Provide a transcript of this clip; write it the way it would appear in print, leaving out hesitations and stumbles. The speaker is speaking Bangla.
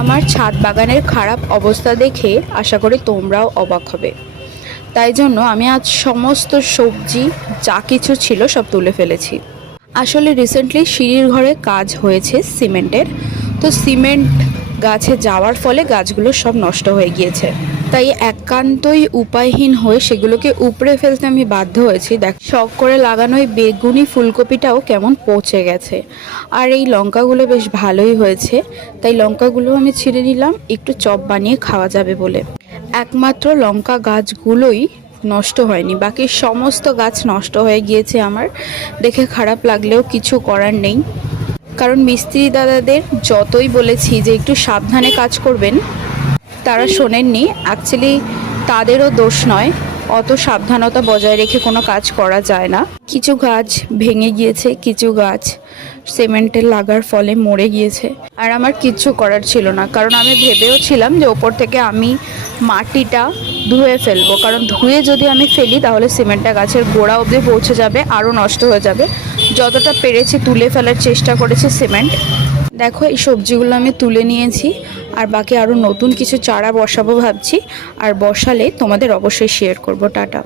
আমার ছাদ বাগানের খারাপ অবস্থা দেখে আশা করি তোমরাও অবাক হবে। তাই জন্য আমি আজ সমস্ত সবজি যা কিছু ছিল সব তুলে ফেলেছি। আসলে রিসেন্টলি সিঁড়ির ঘরে কাজ হয়েছে সিমেন্টের, তো সিমেন্ট গাছে যাওয়ার ফলে গাছগুলো সব নষ্ট হয়ে গিয়েছে। তাই একান্তই উপায়হীন হয়ে সেগুলোকে উপড়ে ফেলতে আমি বাধ্য হয়েছি। দেখ, শখ করে লাগানো এই বেগুনি ফুলকপিটাও কেমন পচে গেছে, আর এই লঙ্কাগুলো বেশ ভালোই হয়েছে। তাই লঙ্কাগুলো আমি ছিঁড়ে নিলাম একটু চপ বানিয়ে খাওয়া যাবে বলে। একমাত্র লঙ্কা গাছগুলোই নষ্ট হয়নি, বাকি সমস্ত গাছ নষ্ট হয়ে গিয়েছে। আমার দেখে খারাপ লাগলেও কিছু করার নেই, কারণ মিস্ত্রি দাদাদের যতই বলেছি যে একটু সাবধানে কাজ করবেন, তারা শোনেননি। অ্যাকচুয়ালি তাদেরও দোষ নয়, অত সাবধানতা বজায় রেখে কোনো কাজ করা যায় না। কিছু গাছ ভেঙে গিয়েছে, কিছু গাছ সিমেন্টের লাগার ফলে মরে গিয়েছে। আর আমার কিচ্ছু করার ছিল না, কারণ আমি ভেবেও ছিলাম যে ওপর থেকে আমি মাটিটা ধুয়ে ফেলবো, কারণ ধুয়ে যদি আমি ফেলি তাহলে সিমেন্টটা গাছের গোড়া অবধি পৌঁছে যাবে, আরও নষ্ট হয়ে যাবে। যতটা পেরেছি তুলে ফেলার চেষ্টা করেছি সিমেন্ট। দেখো, এই সবজিগুলো আমি তুলে নিয়েছি, আর বাকি আরও নতুন কিছু চারা বসাবো ভাবছি, আর বসালে তোমাদের অবশ্যই শেয়ার করব। টাটা।